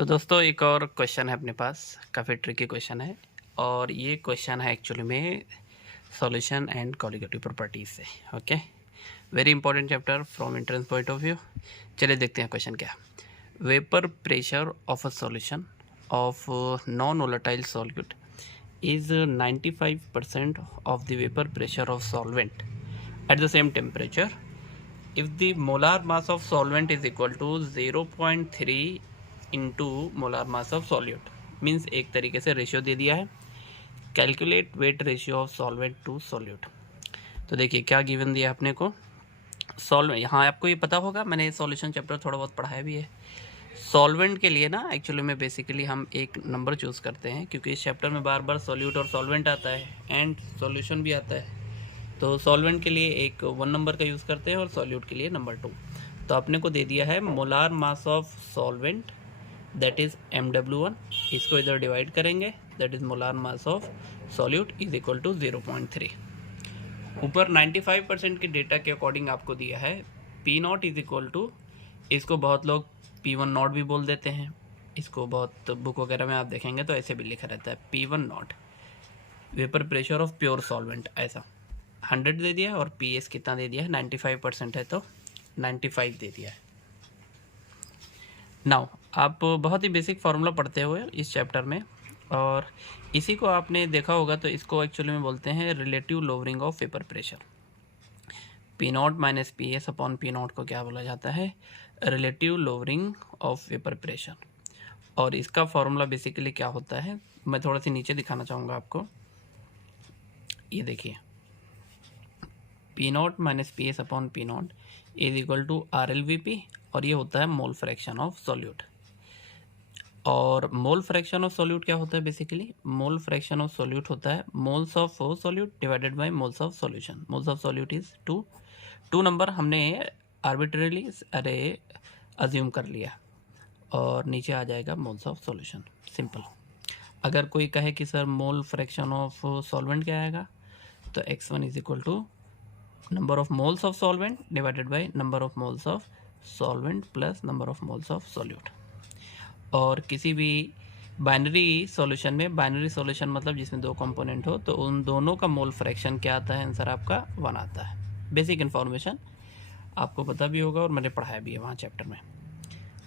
तो दोस्तों एक और क्वेश्चन है अपने पास, काफ़ी ट्रिकी क्वेश्चन है और ये क्वेश्चन है एक्चुअली में सॉल्यूशन एंड कॉलिगेटिव प्रॉपर्टीज से। Okay, very important chapter from entrance point of view. चलिए देखते हैं क्वेश्चन क्या। Vapour pressure of a solution of non volatile solute is 95% of the vapor pressure of solvent at the same temperature if the molar mass of solvent is equal to 0.3 into molar mass of solute। Means एक तरीके से ratio दे दिया है, calculate weight ratio of solvent to solute. तो देखिए क्या given दिया आपने को सॉल्वेंट, यहाँ आपको ये पता होगा, मैंने सॉल्यूशन चैप्टर थोड़ा बहुत पढ़ाया भी है। सॉल्वेंट के लिए ना एक्चुअली में बेसिकली हम एक नंबर चूज़ करते हैं क्योंकि इस चैप्टर में बार बार सॉल्यूट और सॉल्वेंट आता है एंड सॉल्यूशन भी आता है। तो सॉल्वेंट के लिए एक 1 नंबर का यूज़ करते हैं और सॉल्यूट के लिए नंबर 2। तो आपने को दे दिया है molar mass of solvent that is MW1, इसको इधर डिवाइड करेंगे, that is molar mass of solute is equal to 0.3। ऊपर 95% के डेटा के अकॉर्डिंग आपको दिया है P0 इज इक्वल टू, इसको बहुत लोग P1 नॉट भी बोल देते हैं, इसको बहुत बुक वगैरह में आप देखेंगे तो ऐसे भी लिखा रहता है P1 not, vapour pressure of pure solvent, ऐसा 100 दे दिया और PS कितना दे दिया है 95% है तो 95 दे दिया है। नाउ आप बहुत ही बेसिक फार्मूला पढ़ते हुए इस चैप्टर में और इसी को आपने देखा होगा, तो इसको एक्चुअली में बोलते हैं relative lowering of vapour pressure. P0 minus PS upon P0 को क्या बोला जाता है, relative lowering of vapour pressure. और इसका फॉर्मूला बेसिकली क्या होता है, मैं थोड़ा सी नीचे दिखाना चाहूँगा आपको। ये देखिए P0 minus PS upon P0 is equal to RLVP और ये होता है मोल फ्रैक्शन ऑफ सॉल्यूट। और मोल फ्रैक्शन ऑफ सॉल्यूट क्या होता है, basically mole fraction of solute होता है moles of solute divided by moles of solution. Moles of solute is 2 number हमने आर्बिट्रेरली अज्यूम कर लिया और नीचे आ जाएगा मोल्स ऑफ सॉल्यूशन, सिंपल। अगर कोई कहे कि sir mole fraction of solvent क्या आएगा, तो x1 is equal to number of moles of solvent divided by number of moles of solvent plus number of moles of solute. और किसी भी बाइनरी सॉल्यूशन में, बाइनरी सॉल्यूशन मतलब जिसमें 2 component हो, तो उन दोनों का मोल फ्रैक्शन क्या आता है, आंसर आपका 1 आता है। बेसिक इन्फॉर्मेशन आपको पता भी होगा और मैंने पढ़ाया भी है वहाँ चैप्टर में।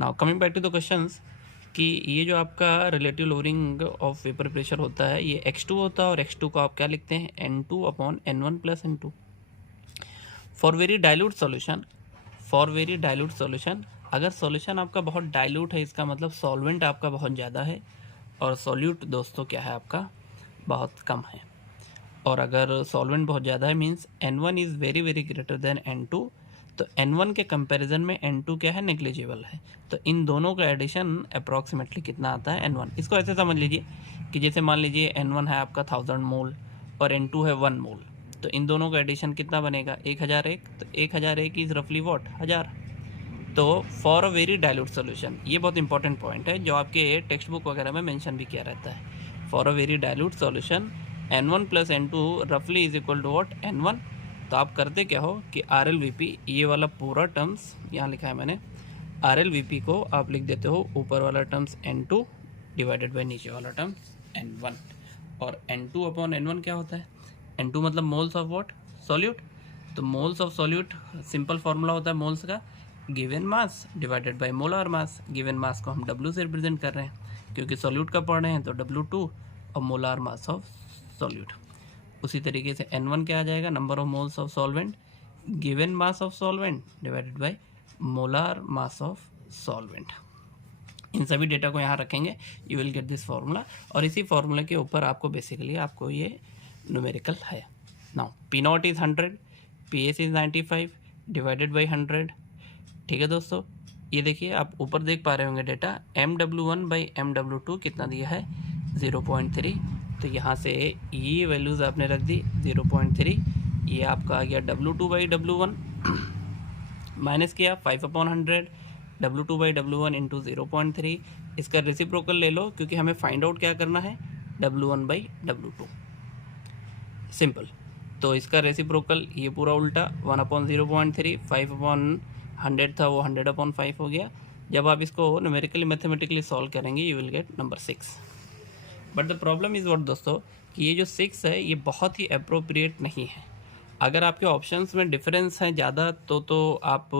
Now coming back to the questions कि ये जो आपका relative lowering of vapour pressure होता है ये x2 होता है और x2 को आप क्या लिखते हैं N2 upon N1 plus N2। For very dilute solution, अगर सॉल्यूशन आपका बहुत डाइल्यूट है इसका मतलब सॉल्वेंट आपका बहुत ज़्यादा है और सॉल्यूट दोस्तों क्या है आपका बहुत कम है। और अगर सॉल्वेंट बहुत ज़्यादा है means N1 is very very greater than N2, तो N1 के कंपैरिजन में N2 क्या है, नेग्लिजिबल है। तो इन दोनों का एडिशन अप्रॉक्सीमेटली कितना आता है N1। इसको ऐसे समझ लीजिए कि जैसे मान लीजिए N1 है आपका 1000 मोल और N2 है 1 मोल, तो इन दोनों का एडिशन कितना बनेगा 1001, तो 1001 इज़ रफली वॉट 1000। तो for a very dilute solution, ये बहुत इंपॉर्टेंट पॉइंट है जो आपके टेक्स्ट बुक वगैरह में मेंशन भी किया रहता है। For a very dilute solution N1 plus N2 रफली is equal to what N1। तो आप करते क्या हो कि RLVP, ये वाला पूरा टर्म्स यहाँ लिखा है मैंने, RLVP को आप लिख देते हो ऊपर वाला टर्म्स N2 डिवाइडेड बाई नीचे वाला टर्म्स N1। और N2 अपॉन N1 क्या होता है, N2 मतलब मोल्स ऑफ वॉट सॉल्यूट। तो moles of solute simple formula होता है मोल्स का, given mass divided by molar mass. Given mass को हम W से रिप्रेजेंट कर रहे हैं क्योंकि सॉल्यूट का पढ़ रहे हैं, तो W2 और मोलार मास ऑफ सॉल्यूट। उसी तरीके से N1 क्या आ जाएगा, number of moles of solvent given mass of solvent divided by molar mass of solvent. इन सभी डेटा को यहाँ रखेंगे, you will get this formula. और इसी फार्मूले के ऊपर आपको बेसिकली आपको ये न्यूमेरिकल है। Now P0 is 100, PS is 95 divided by 100। ठीक है दोस्तों, ये देखिए आप ऊपर देख पा रहे होंगे डेटा MW1 बाई MW2 कितना दिया है 0.3। तो यहाँ से ये वैल्यूज़ आपने रख दी 0.3, ये आपका आ गया W2 बाई W1 माइनस किया 5/100, W2 बाई W1 इंटू 0.3। इसका रेसिप्रोकल ले लो क्योंकि हमें फाइंड आउट क्या करना है, W1 बाई W2, सिंपल। तो इसका रेसिप्रोकल ये पूरा उल्टा 1/0.3, 5/100 था वो 100/5 हो गया। जब आप इसको न्यूमेरिकली मैथमेटिकली सॉल्व करेंगे you will gate number 6। But the problem is what दोस्तों कि ये जो 6 है ये बहुत ही अप्रोप्रिएट नहीं है। अगर आपके ऑप्शंस में डिफरेंस है ज़्यादा तो आप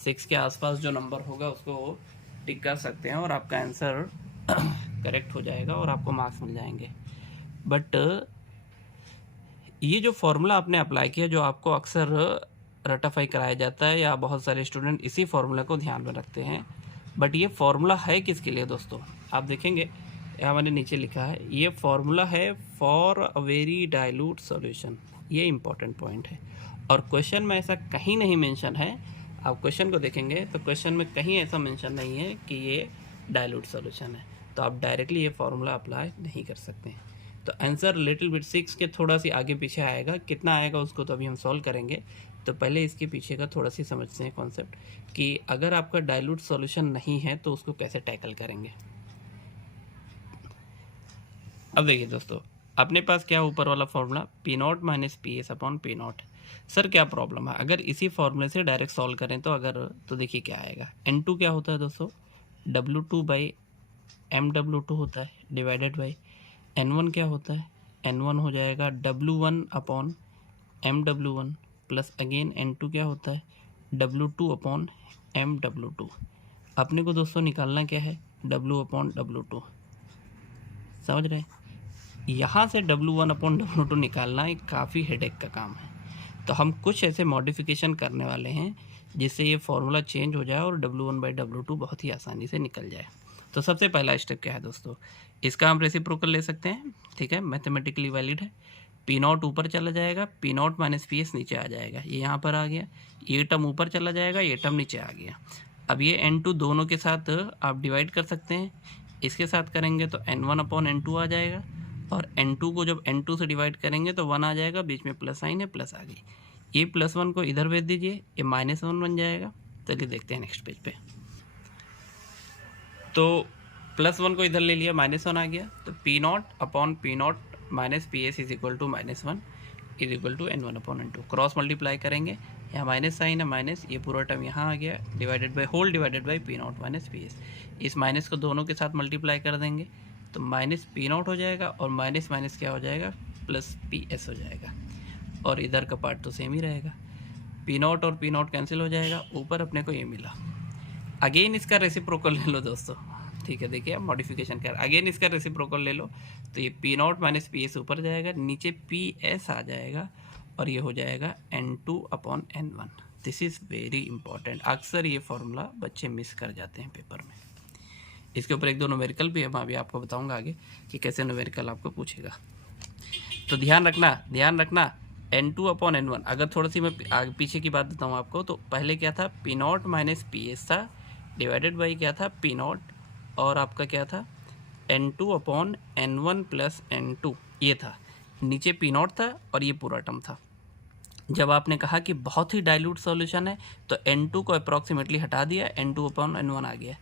6 के आसपास जो नंबर होगा उसको टिक कर सकते हैं और आपका आंसर करेक्ट हो जाएगा और आपको मार्क्स मिल जाएंगे। बट ये जो फॉर्मूला आपने अप्लाई किया जो आपको अक्सर रटाफाई कराया जाता है या बहुत सारे स्टूडेंट इसी फॉर्मूला को ध्यान में रखते हैं, बट ये फॉर्मूला है किसके लिए दोस्तों? आप देखेंगे यहाँ मैंने नीचे लिखा है ये फॉर्मूला है for a very dilute solution. ये इंपॉर्टेंट पॉइंट है और क्वेश्चन में ऐसा कहीं नहीं मेंशन है। आप क्वेश्चन को देखेंगे तो क्वेश्चन में कहीं ऐसा मेंशन नहीं है कि ये डाइल्यूट सॉल्यूशन है, तो आप डायरेक्टली ये फॉर्मूला अप्लाई नहीं कर सकते हैं। तो आंसर लिटिल बिट 6 के थोड़ा सी आगे पीछे आएगा, कितना आएगा उसको तो अभी हम सॉल्व करेंगे। तो पहले इसके पीछे का थोड़ा सी समझते हैं कॉन्सेप्ट कि अगर आपका डाइल्यूट सॉल्यूशन नहीं है तो उसको कैसे टैकल करेंगे। अब देखिए दोस्तों अपने पास क्या ऊपर वाला formula P0 minus PS upon P0। Sir क्या प्रॉब्लम है, अगर इसी फॉर्मूले से डायरेक्ट सॉल्व करें तो देखिए क्या आएगा। N2 क्या होता है दोस्तों, W2 बाई MW2 होता है डिवाइडेड बाई N1 क्या होता है, N1 हो जाएगा W1 upon MW1 plus again N2 क्या होता है W2 अपॉन MW2। अपने को दोस्तों निकालना क्या है W अपॉन W2, समझ रहे हैं? यहाँ से W1 अपॉन W2 निकालना एक काफ़ी हेडेक का काम है। तो हम कुछ ऐसे मॉडिफिकेशन करने वाले हैं जिससे ये फॉर्मूला चेंज हो जाए और W1 बाई W2 बहुत ही आसानी से निकल जाए। तो सबसे पहला स्टेप क्या है दोस्तों, इसका हम रेसिप्रोकल ले सकते हैं, ठीक है, मैथमेटिकली वैलिड है। P0 ऊपर चला जाएगा, P0 माइनस PS नीचे आ जाएगा, ये यहाँ पर आ गया। ये टर्म ऊपर चला जाएगा, ये टर्म नीचे आ गया। अब ये N2 दोनों के साथ आप डिवाइड कर सकते हैं, इसके साथ करेंगे तो N1 अपॉन N2 आ जाएगा और N2 को जब N2 से डिवाइड करेंगे तो 1 आ जाएगा, बीच में प्लस साइन है, प्लस आ गई। ये +1 को इधर भेज दीजिए, ये -1 बन जाएगा। चलिए देखते हैं नेक्स्ट पेज पे। तो +1 को इधर ले लिया, -1 आ गया, तो P0 upon P0 minus PS is equal to -1 is equal to N1 upon N2। Cross multiply करेंगे, यहाँ माइनस साइन है, माइनस, ये पूरा टर्म यहाँ आ गया, divided by whole divided by P0 minus PS। इस माइनस को दोनों के साथ मल्टीप्लाई कर देंगे तो माइनस P0 हो जाएगा और माइनस माइनस क्या हो जाएगा, प्लस PS हो जाएगा और इधर का पार्ट तो सेम ही रहेगा। P0 और P0 कैंसिल हो जाएगा, ऊपर अपने को ये मिला। अगेन इसका रेसिप्रोकल ले लो दोस्तों, ठीक है, देखिए मॉडिफिकेशन कर, अगेन इसका रेसिप्रोकल ले लो तो ये P0 माइनस PS ऊपर जाएगा, नीचे PS आ जाएगा और ये हो जाएगा N2 upon N1। This is very important, अक्सर ये फॉर्मूला बच्चे मिस कर जाते हैं पेपर में। इसके ऊपर एक दो न्यूमेरिकल भी है, मैं अभी आपको बताऊंगा आगे कि कैसे न्यूमेरिकल आपको पूछेगा। तो ध्यान रखना N2 अपॉन N1। अगर थोड़ा सी मैं आगे पीछे की बात बताऊँ आपको तो पहले क्या था, P0 माइनस PS था डिवाइडेड बाई क्या था, P0 और आपका क्या था N2 upon N1 plus N2, ये था। नीचे P0 था और ये पूरा टर्म था। जब आपने कहा कि बहुत ही डाइल्यूट सॉल्यूशन है तो N2 को अप्रॉक्सीमेटली हटा दिया, N2 अपॉन N1 आ गया।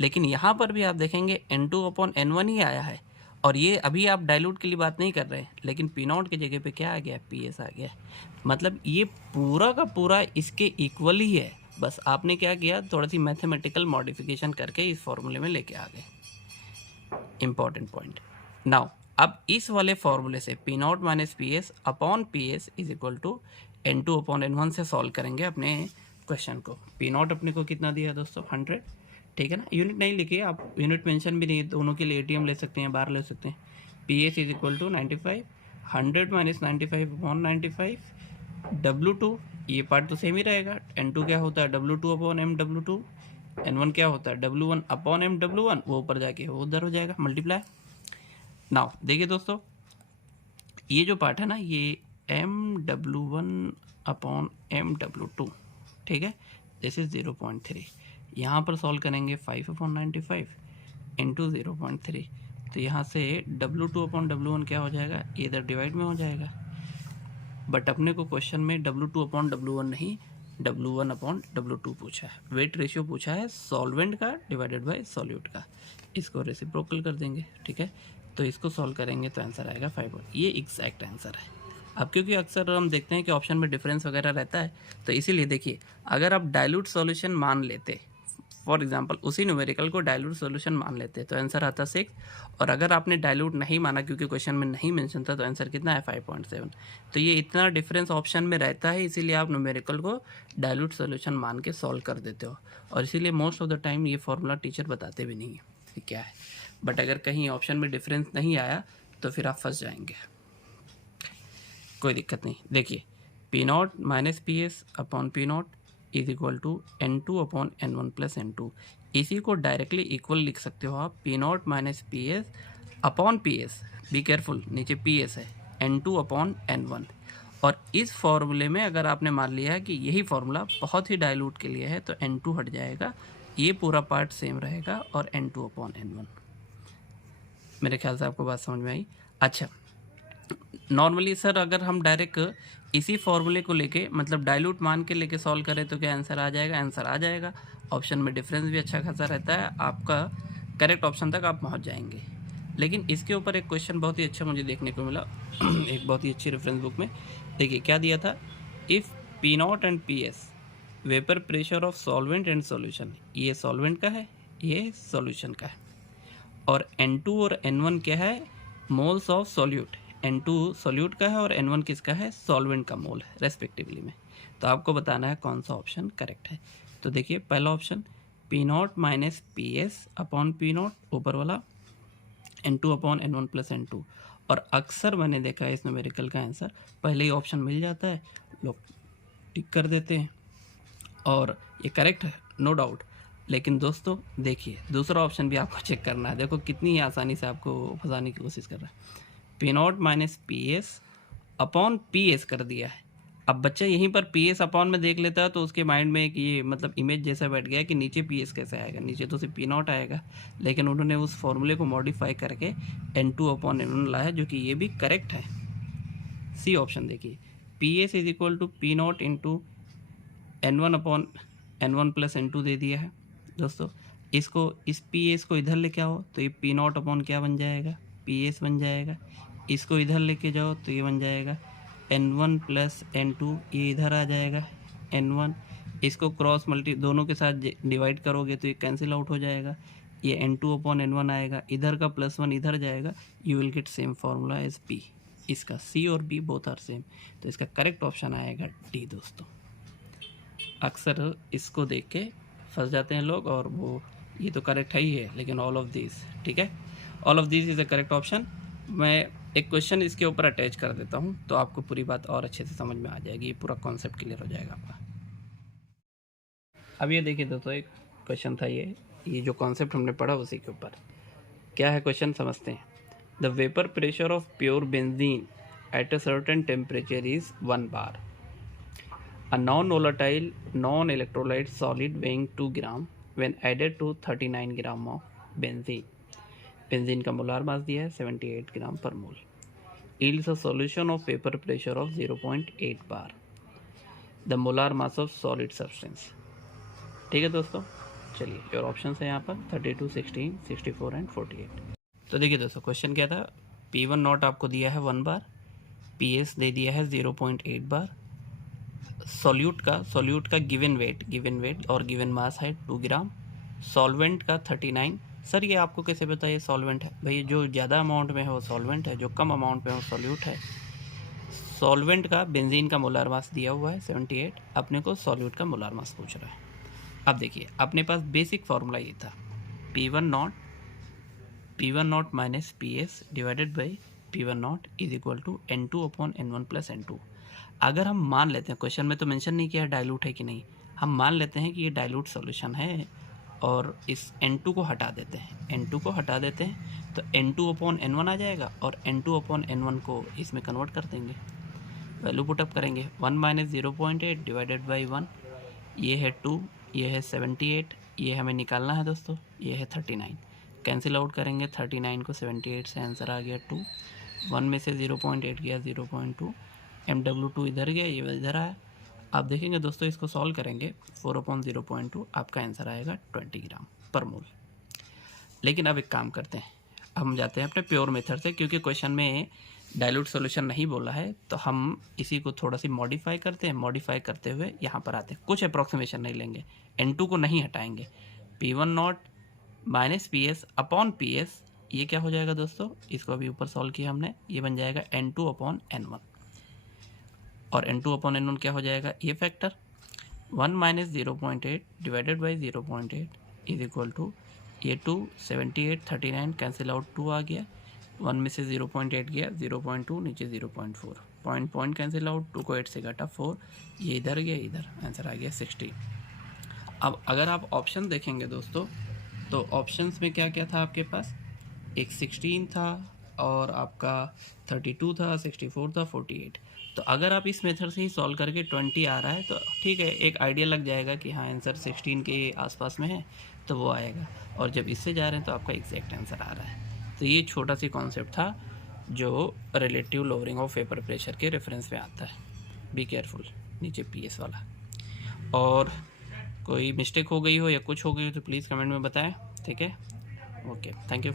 लेकिन यहाँ पर भी आप देखेंगे N2 अपॉन N1 ही आया है और ये अभी आप डाइल्यूट के लिए बात नहीं कर रहे हैं, लेकिन P0 की जगह पे क्या आ गया, PS आ गया। मतलब ये पूरा का पूरा इसके इक्वल ही है, बस आपने क्या किया, थोड़ा सी मैथमेटिकल मॉडिफिकेशन करके इस फॉर्मूले में लेके आ गए। Important point. नाउ अब इस वाले फॉर्मूले से P0 minus PS upon PS is equal to N2 upon N1 से सॉल्व करेंगे अपने क्वेश्चन को। P0 अपने को कितना दिया दोस्तों, 100, ठीक है ना। यूनिट नहीं लिखिए आप, यूनिट मेंशन भी नहीं, दोनों के लिए ATM ले सकते हैं, बाहर ले सकते हैं। PS is equal to 95, 100 minus 95 upon 95, W2 ये पार्ट तो सेम ही रहेगा। N2 क्या होता है, W2 अपॉन MW2, N1 क्या होता है, W1 अपॉन MW1, वो ऊपर जाके वो उधर हो जाएगा मल्टीप्लाई। नाउ देखिए दोस्तों ये जो पार्ट है ना, ये MW1 अपॉन MW2, ठीक है, दिस इज 0.3। यहाँ पर सॉल्व करेंगे 5 अपॉन 95 इंटू 0.3, तो यहाँ से W2 अपॉन W1 क्या हो जाएगा, इधर डिवाइड में हो जाएगा। बट अपने को क्वेश्चन में W2 अपॉन W1 नहीं, W1 अपॉन W2 पूछा है, वेट रेशियो पूछा है सॉल्वेंट का डिवाइडेड बाय सॉल्यूट का। इसको रेसिप्रोकल कर देंगे, ठीक है, तो इसको सॉल्व करेंगे तो आंसर आएगा 5। ये एग्जैक्ट आंसर है। अब क्योंकि अक्सर हम देखते हैं कि ऑप्शन में डिफरेंस वगैरह रहता है, तो इसीलिए देखिए अगर आप डाइल्यूट सॉल्यूशन मान लेते फॉर एग्जांपल उसी न्यूमेरिकल को डाइल्यूट सॉल्यूशन मान लेते हैं तो आंसर आता 6, और अगर आपने डाइल्यूट नहीं माना क्योंकि क्वेश्चन में नहीं मेंशन था तो आंसर कितना है 5.7। तो ये इतना डिफरेंस ऑप्शन में रहता है, इसीलिए आप न्यूमेरिकल को डाइल्यूट सॉल्यूशन मान के सॉल्व कर देते हो, और इसीलिए मोस्ट ऑफ द टाइम ये फॉर्मूला टीचर बताते भी नहीं है कि क्या है। बट अगर कहीं ऑप्शन में डिफरेंस नहीं आया तो फिर आप फंस जाएंगे, कोई दिक्कत नहीं। देखिए P0 minus P S upon P0 is equal to N2 upon N1 plus N2। इसी को डायरेक्टली इक्वल लिख सकते हो आप, P0 minus P S upon P S, be careful नीचे पी एस है, N2 अपॉन N1। और इस फॉर्मूले में अगर आपने मान लिया है कि यही फॉर्मूला बहुत ही डाइल्यूट के लिए है तो N2 हट जाएगा, ये पूरा पार्ट सेम रहेगा और N2 अपॉन N1। मेरे ख्याल से आपको बात समझ में आई। अच्छा, नॉर्मली सर अगर हम डायरेक्ट इसी फॉर्मूले को लेके मतलब डाइल्यूट मान के लेके सॉल्व करें तो क्या आंसर आ जाएगा? आंसर आ जाएगा। ऑप्शन में डिफरेंस भी अच्छा खासा रहता है, आपका करेक्ट ऑप्शन तक आप पहुंच जाएंगे। लेकिन इसके ऊपर एक क्वेश्चन बहुत ही अच्छा मुझे देखने को मिला एक बहुत ही अच्छी रेफरेंस बुक में। देखिए क्या दिया था, if P0 and PS vapour pressure of solvent and solution, ये सॉल्वेंट का है, ये सॉल्यूशन का है, और N2 और N1 क्या है? Moles of solute. N2 solute का है और N1 किसका है? सॉल्वेंट का मोल है रेस्पेक्टिवली में। तो आपको बताना है कौन सा ऑप्शन करेक्ट है। तो देखिए पहला option P0 minus P S upon P0 ऊपर वाला, N2 upon N1 plus N2। और अक्सर मैंने देखा है इस न्यूमेरिकल का आंसर पहले ही ऑप्शन मिल जाता है, लोग टिक कर देते हैं और ये करेक्ट है नो डाउट। लेकिन दोस्तों देखिए दूसरा ऑप्शन भी आपको चेक करना है, देखो कितनी ही आसानी से आपको फंसाने की कोशिश कर रहा है। P0 minus P S upon P S कर दिया है। अब बच्चा यहीं पर पी एस अपॉन में देख लेता है तो उसके माइंड में एक ये मतलब इमेज जैसा बैठ गया कि नीचे पी एस कैसे आएगा, नीचे तो सिर्फ P0 आएगा। लेकिन उन्होंने उस फॉर्मूले को मॉडिफाई करके N2 अपॉन N1 लाया, जो कि ये भी करेक्ट है। सी ऑप्शन देखिए, P S is equal to P0 into N1 upon N1 plus N2 दे दिया है। दोस्तों इसको इस पी एस को इधर लेके आओ तो ये P0 अपॉन क्या बन जाएगा? पी एस बन जाएगा। इसको इधर लेके जाओ तो ये बन जाएगा N1 प्लस N2, ये इधर आ जाएगा N1। इसको क्रॉस मल्टी दोनों के साथ डिवाइड करोगे तो ये कैंसिल आउट हो जाएगा, ये N2 अपॉन N1 आएगा, इधर का +1 इधर जाएगा, you will get same formula as P। इसका C और B बोथ आर सेम, तो इसका करेक्ट ऑप्शन आएगा D। दोस्तों अक्सर इसको देख के फंस जाते हैं लोग, और वो ये तो करेक्ट है ही है, लेकिन ऑल ऑफ दिस, ठीक है, all of this is the correct option. मैं एक क्वेश्चन इसके ऊपर अटैच कर देता हूँ तो आपको पूरी बात और अच्छे से समझ में आ जाएगी, ये पूरा कॉन्सेप्ट क्लियर हो जाएगा आपका। अब ये देखिए दोस्तों, एक क्वेश्चन था ये जो कॉन्सेप्ट हमने पढ़ा उसी के ऊपर। क्या है क्वेश्चन समझते हैं। The vapour pressure of pure benzene at a certain temperature is 1 bar। A non-volatile, non-electrolyte solid weighing 2 gram when added to 39 gram of benzene। Benzene का मोलार मास दिया है 78 ग्राम पर मोल। yields a solution of vapor pressure of 0.8 bar। the molar mass of solid substance। ठीक है दोस्तों, चलिए your option है यहाँ पर 32, 16, 64 एंड 48। तो देखिए दोस्तों क्वेश्चन क्या था, P1 नॉट आपको दिया है 1 बार, PS दे दिया है 0.8 बार, सॉल्यूट का गिवन वेट और गिवन मास है 2 ग्राम, सॉल्वेंट का 39। सर ये आपको कैसे पता ये सॉल्वेंट है? भाई जो ज़्यादा अमाउंट में है वो सॉल्वेंट है, जो कम अमाउंट में है वो सॉल्यूट है। सॉल्वेंट का बेंजीन का मोलार मास दिया हुआ है 78, अपने को सॉल्यूट का मोलार मास पूछ रहा है। अब देखिए अपने पास बेसिक फार्मूला ये था, P1 not minus P S divided by P1 not is equal to N2 upon N1 plus N2। अगर हम मान लेते हैं, क्वेश्चन में तो मेंशन नहीं किया है डाइल्यूट है कि नहीं, हम मान लेते हैं कि ये डाइल्यूट सॉल्यूशन है और इस N2 को हटा देते हैं, तो N2 अपॉन N1 आ जाएगा और N2 अपॉन N1 को इसमें कन्वर्ट कर देंगे, वैल्यू पुटअप करेंगे 1 माइनस 0.8 डिवाइडेड बाई 1, ये है 2, ये है 78, ये हमें निकालना है दोस्तों, ये है 39, कैंसिल आउट करेंगे 39 को 78 से, आंसर आ गया 2, 1 में से 0.8 गया 0.2, MW2 इधर गया, ये इधर आया। आप देखेंगे दोस्तों इसको सॉल्व करेंगे 4/0.2, आपका आंसर आएगा 20 ग्राम पर मोल। लेकिन अब एक काम करते हैं, हम जाते हैं अपने प्योर मेथड से, क्योंकि क्वेश्चन में डाइल्यूट सॉल्यूशन नहीं बोला है तो हम इसी को थोड़ा सी मॉडिफाई करते हैं। मॉडिफाई करते हुए यहाँ पर आते हैं, कुछ अप्रॉक्सीमेशन नहीं लेंगे, N2 को नहीं हटाएंगे, P1 not minus P S upon P S, ये क्या हो जाएगा दोस्तों, इसको अभी ऊपर सॉल्व किया हमने, ये बन जाएगा N2 अपॉन N1, और N2 अपॉन N1 क्या हो जाएगा, ये factor 1 minus 0.8 divided by 0.8 is equal to ये 2 78 39 कैंसिल आउट 2 आ गया, 1 में से 0.8 गया 0.2 नीचे 0.4 पॉइंट कैंसिल आउट, 2 को 8 से घटा 4, ये इधर गया इधर, आंसर आ गया 60। अब अगर आप ऑप्शन देखेंगे दोस्तों तो ऑप्शंस में क्या क्या था आपके पास, एक 16 था और आपका 32 था, 64 था, 48। तो अगर आप इस मेथड से ही सॉल्व करके 20 आ रहा है तो ठीक है, एक आइडिया लग जाएगा कि हाँ आंसर 16 के आसपास में है तो वो आएगा, और जब इससे जा रहे हैं तो आपका एग्जैक्ट आंसर आ रहा है। तो ये छोटा सी कॉन्सेप्ट था जो relative lowering of vapour pressure के रेफरेंस में आता है। बी केयरफुल नीचे PS वाला। और कोई मिस्टेक हो गई हो या कुछ हो गई हो तो प्लीज़ कमेंट में बताएं, ठीक है। Okay, thank you.